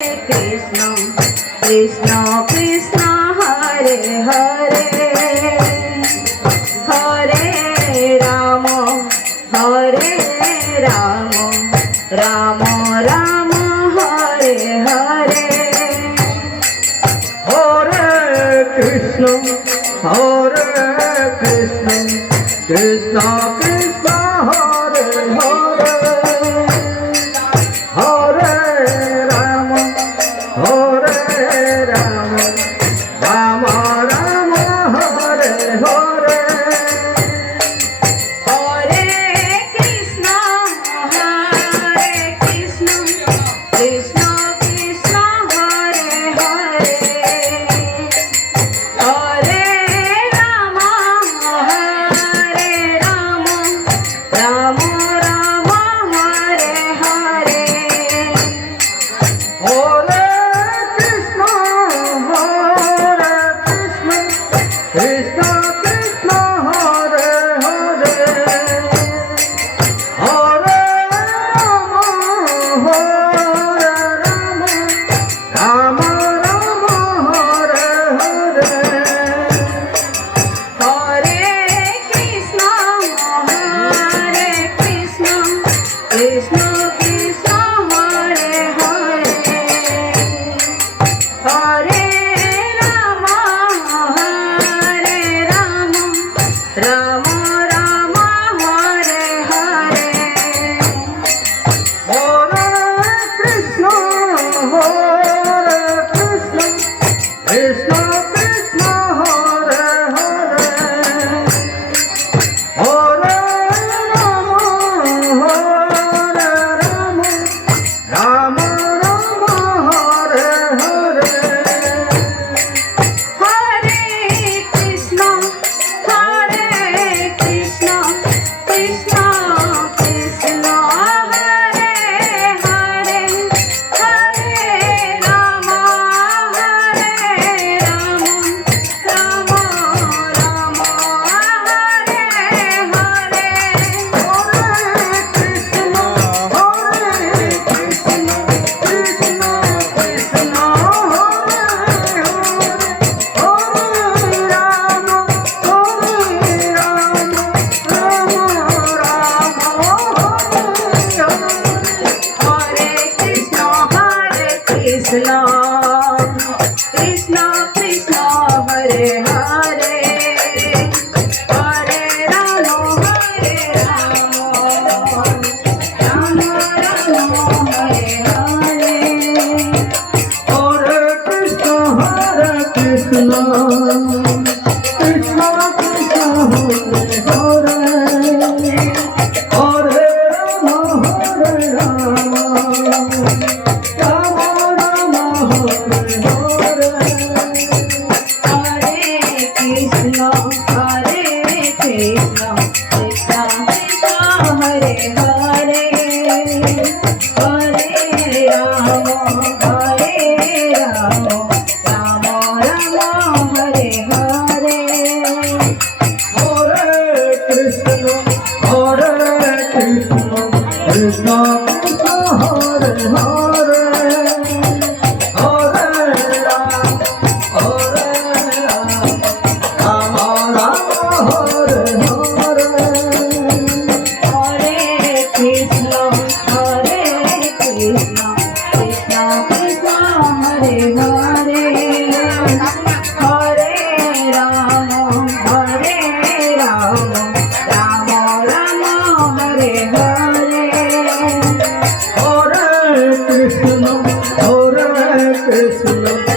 Krishna Krishna Krishna Hare Hare Hare Rama Hare Rama Rama Rama Hare Hare Hare Krishna Krishna Krishna Hare Hare Hare Rama Rama Rama Hare Hare Hare Krishna Krishna Krishna Hare Hare Hare Rama Rama Rama Hare Hare Hare Krishna Krishna Krishna Hare Hare Hare Rama Rama Rama Hare Hare Hare Krishna Krishna Krishna Hare Hare Hare Rama Rama Rama Hare Hare Hare Krishna Krishna Krishna Hare Hare Hare Rama Rama Rama Hare Hare Hare Krishna Krishna Krishna Hare Hare Hare Rama Rama Rama Hare Hare Krishna Krishna Krishna Hare Hare Hare Rama Rama Rama Hare Hare Hare Krishna Krishna Krishna Hare Hare Rama Rama Hare Krishna Krishna Krishna Hare Hare Hare Rama Rama Rama Hare Hare Hare Krishna Krishna Krishna Hare Hare Hare Rama Rama Hare Hare Hare Krishna Krishna Krishna Hare Hare Hare Rama Rama Rama Hare Hare Hare Krishna